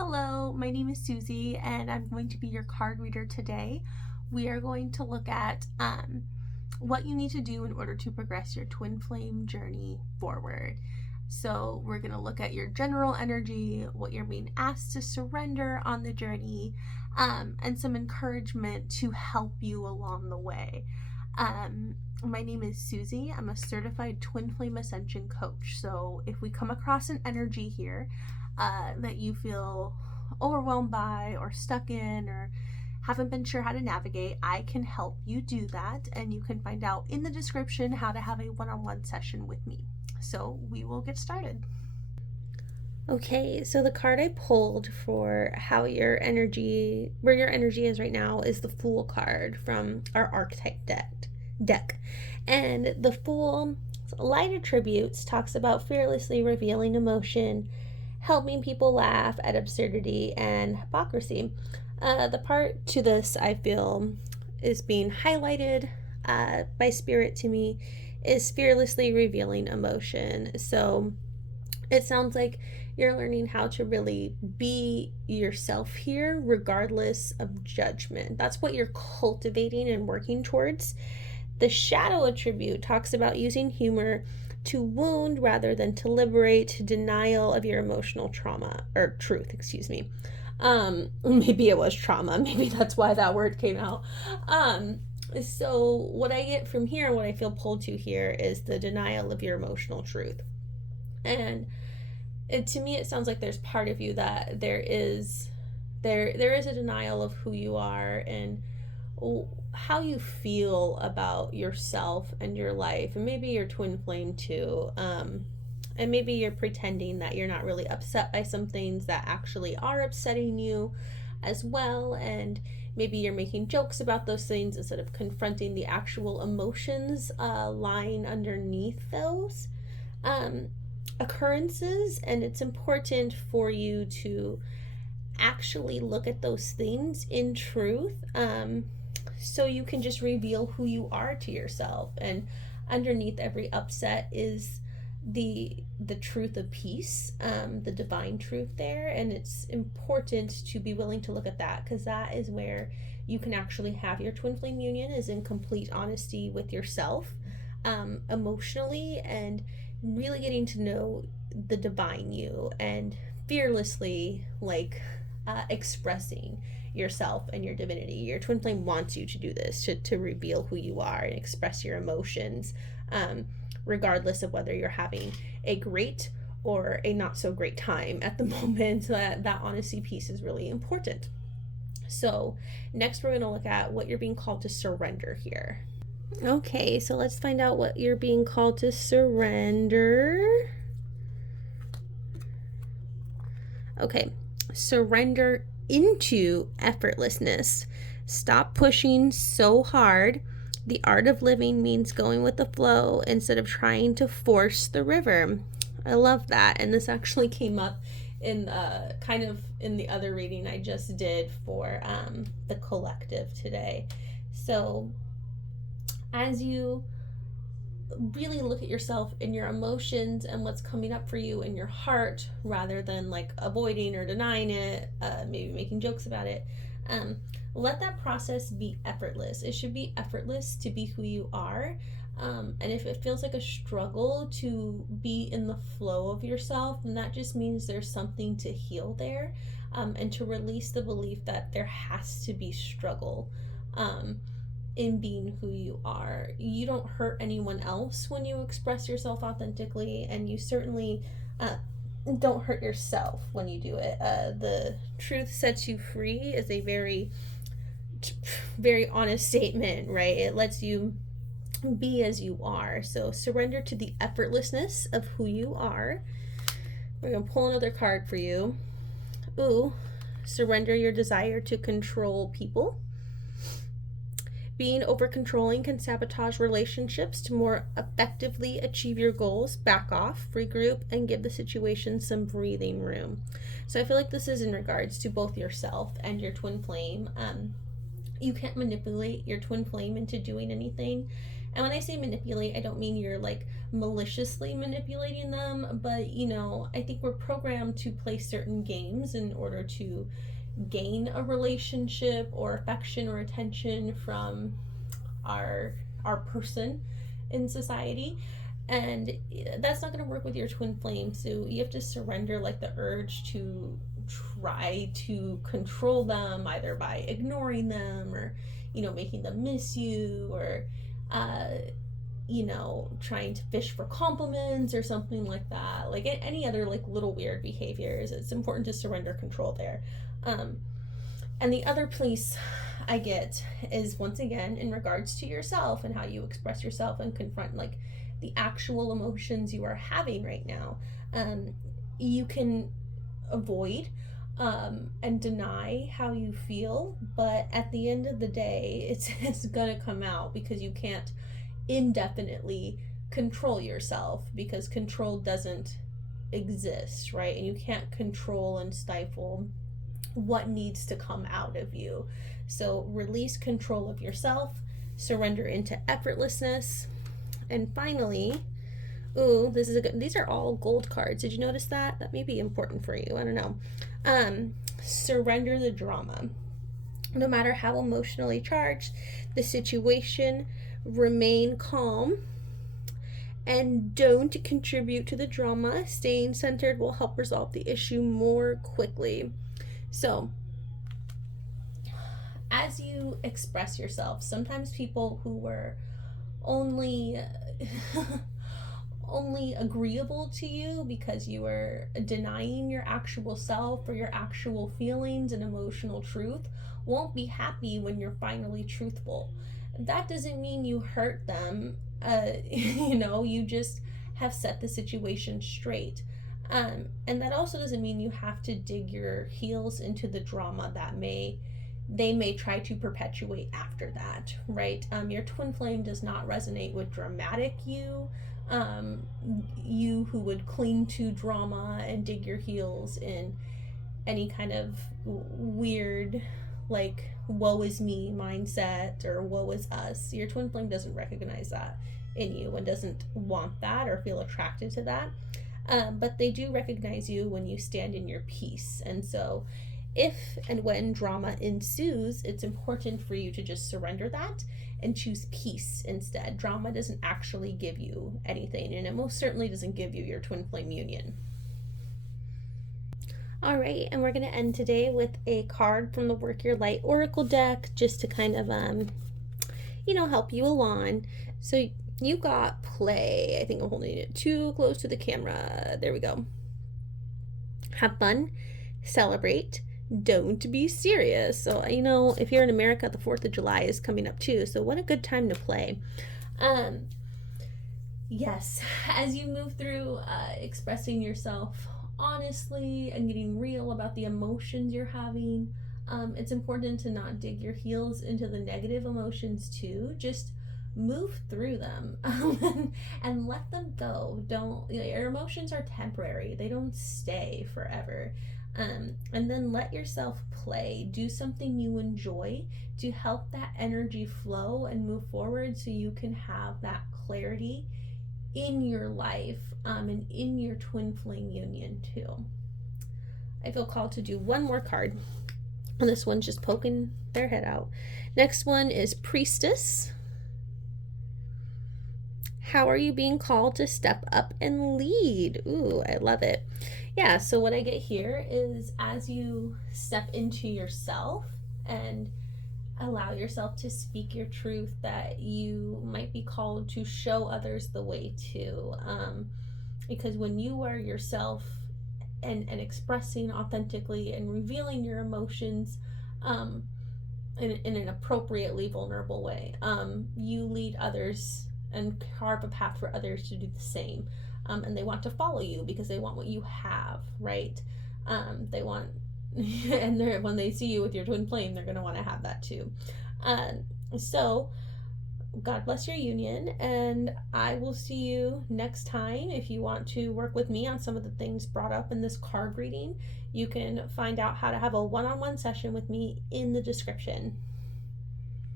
Hello, my name is Susie, and I'm going to be your card reader today. We are going to look at what you need to do in order to progress your twin flame journey forward. So, we're going to look at your general energy, what you're being asked to surrender on the journey, and some encouragement to help you along the way. My name is Susie. I'm a certified twin flame ascension coach. So, if we come across an energy here, that you feel overwhelmed by or stuck in or haven't been sure how to navigate, I can help you do that, and you can find out in the description how to have a one-on-one session with me. So we will get started. Okay, so the card I pulled for how your energy, where your energy is right now, is the Fool card from our archetype deck. And the Fool, light attributes, talks about fearlessly revealing emotion, helping people laugh at absurdity and hypocrisy. The part to this I feel is being highlighted by spirit to me is fearlessly revealing emotion. So it sounds like you're learning how to really be yourself here, regardless of judgment. That's what you're cultivating and working towards. The shadow attribute talks about using humor to wound rather than to liberate, denial of your emotional trauma, or truth, excuse me. Maybe it was trauma. Maybe that's why that word came out. So what I get from here, what I feel pulled to here, is the denial of your emotional truth. And to me, it sounds like there's part of you that there is a denial of who you are and how you feel about yourself and your life, and maybe your twin flame too. And maybe you're pretending that you're not really upset by some things that actually are upsetting you as well, and maybe you're making jokes about those things instead of confronting the actual emotions lying underneath those occurrences. And it's important for you to actually look at those things in truth, so you can just reveal who you are to yourself. And underneath every upset is the truth of peace, the divine truth there. And it's important to be willing to look at that, because that is where you can actually have your twin flame union, is in complete honesty with yourself, emotionally, and really getting to know the divine you and fearlessly expressing yourself and your divinity. Your twin flame wants you to do this, to reveal who you are and express your emotions, regardless of whether you're having a great or a not so great time at the moment. So that honesty piece is really important. So next we're going to look at what you're being called to surrender here. Okay, so let's find out what you're being called to surrender. Okay, surrender into effortlessness. Stop pushing so hard. The art of living means going with the flow instead of trying to force the river. I love that. And this actually came up in kind of in the other reading I just did for the collective today. So as you really look at yourself and your emotions and what's coming up for you in your heart, rather than avoiding or denying it, maybe making jokes about it, let that process be effortless. It should be effortless to be who you are. And if it feels like a struggle to be in the flow of yourself, then that just means there's something to heal there, and to release the belief that there has to be struggle in being who you are. You don't hurt anyone else when you express yourself authentically, and you certainly don't hurt yourself when you do it. The truth sets you free is a very, very honest statement, right? It lets you be as you are. So surrender to the effortlessness of who you are. We're going to pull another card for you. Ooh, surrender your desire to control people. Being over-controlling can sabotage relationships. To more effectively achieve your goals, back off, regroup, and give the situation some breathing room. So I feel like this is in regards to both yourself and your twin flame. You can't manipulate your twin flame into doing anything. And when I say manipulate, I don't mean you're like maliciously manipulating them, but you know, I think we're programmed to play certain games in order to gain a relationship or affection or attention from our person in society, and that's not going to work with your twin flame. So you have to surrender like the urge to try to control them, either by ignoring them or, you know, making them miss you, or uh you know, trying to fish for compliments or something like that, like any other like little weird behaviors. It's important to surrender control there. And the other place I get is, once again, in regards to yourself and how you express yourself and confront like the actual emotions you are having right now. You can avoid and deny how you feel, but at the end of the day, it's gonna come out, because you can't indefinitely control yourself, because control doesn't exist, right? And you can't control and stifle what needs to come out of you. So release control of yourself, surrender into effortlessness, and finally, ooh, this is a good, these are all gold cards. Did you notice that? That may be important for you. I don't know. Surrender the drama. No matter how emotionally charged the situation, remain calm and don't contribute to the drama. Staying centered will help resolve the issue more quickly. So, as you express yourself, sometimes people who were only only agreeable to you because you were denying your actual self or your actual feelings and emotional truth won't be happy when you're finally truthful. That doesn't mean you hurt them. You know, you just have set the situation straight. And that also doesn't mean you have to dig your heels into the drama that they may try to perpetuate after that, right? Your twin flame does not resonate with dramatic you. You who would cling to drama and dig your heels in any kind of weird, like, woe is me mindset or woe is us. Your twin flame doesn't recognize that in you and doesn't want that or feel attracted to that. But they do recognize you when you stand in your peace. And so if and when drama ensues, it's important for you to just surrender that and choose peace instead. Drama doesn't actually give you anything, and it most certainly doesn't give you your twin flame union. All right, and we're going to end today with a card from the Work Your Light Oracle deck, just to kind of, help you along. So you got play. I think I'm holding it too close to the camera. There we go. Have fun, celebrate, don't be serious. So, if you're in America, the 4th of July is coming up too. So what a good time to play. Yes, as you move through expressing yourself honestly and getting real about the emotions you're having, it's important to not dig your heels into the negative emotions too. Just move through them and let them go. Your emotions are temporary. They don't stay forever. And then let yourself play. Do something you enjoy to help that energy flow and move forward, so you can have that clarity in your life and in your twin flame union too. I feel called to do one more card. And this one's just poking their head out. Next one is Priestess. How are you being called to step up and lead? Ooh, I love it. Yeah, so what I get here is, as you step into yourself and allow yourself to speak your truth, that you might be called to show others the way too. Because when you are yourself and expressing authentically and revealing your emotions in an appropriately vulnerable way, you lead others and carve a path for others to do the same. And they want to follow you because they want what you have, right? They want, and when they see you with your twin flame, they're going to want to have that too. So God bless your union, and I will see you next time. If you want to work with me on some of the things brought up in this card reading, you can find out how to have a one-on-one session with me in the description.